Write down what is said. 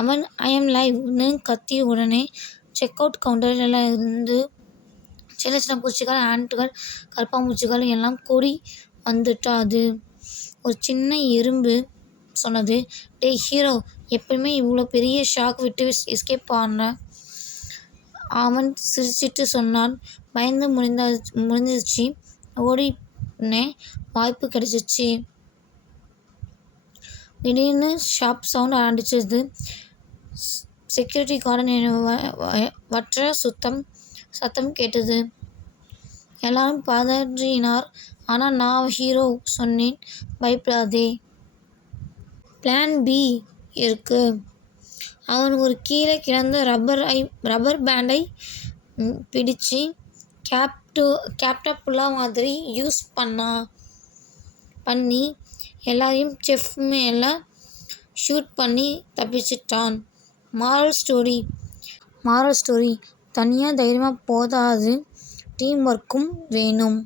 அவன் I am லைவ்னு கத்திய உடனே செக் அவுட் கவுண்டரில் இருந்து சின்ன சின்ன பூச்சிகள், ஆண்ட்டுகள், கரப்பான்பூச்சிகள் எல்லாம் கூடி வந்துட்டா. அது ஒரு சின்ன எறும்பு சொன்னது, டேய் ஹீரோ, எப்பயுமே இவ்வளோ பெரிய ஷாக் விட்டு எஸ்கேப் ஆன. அவன் சிரிச்சிட்டு சொன்னான், பயந்து முடிஞ்சிருச்சு, ஓடினே, வாய்ப்பு கிடைச்சிச்சு. திடீர்னு ஷாப் சவுண்ட் அடிச்சது. செக்யூரிட்டி கார்டன் வற்ற சத்தம் கேட்டது. எல்லாரும் பதறினார். ஆனால் நான் ஹீரோ சொன்னேன், பயப்படாதே, பிளான் பி இருக்கு. அவன் ஒரு கீழே கிடந்த ரப்பர் பேண்டை பிடிச்சு கேப்டப்புல்லா மாதிரி யூஸ் பண்ணி எல்லாரையும் செஃப் மேலே ஷூட் பண்ணி தப்பிச்சிட்டான். மாரல் ஸ்டோரி, தனியாக தைரியமாக போதாது, டீம் ஒர்க்கும் வேணும்.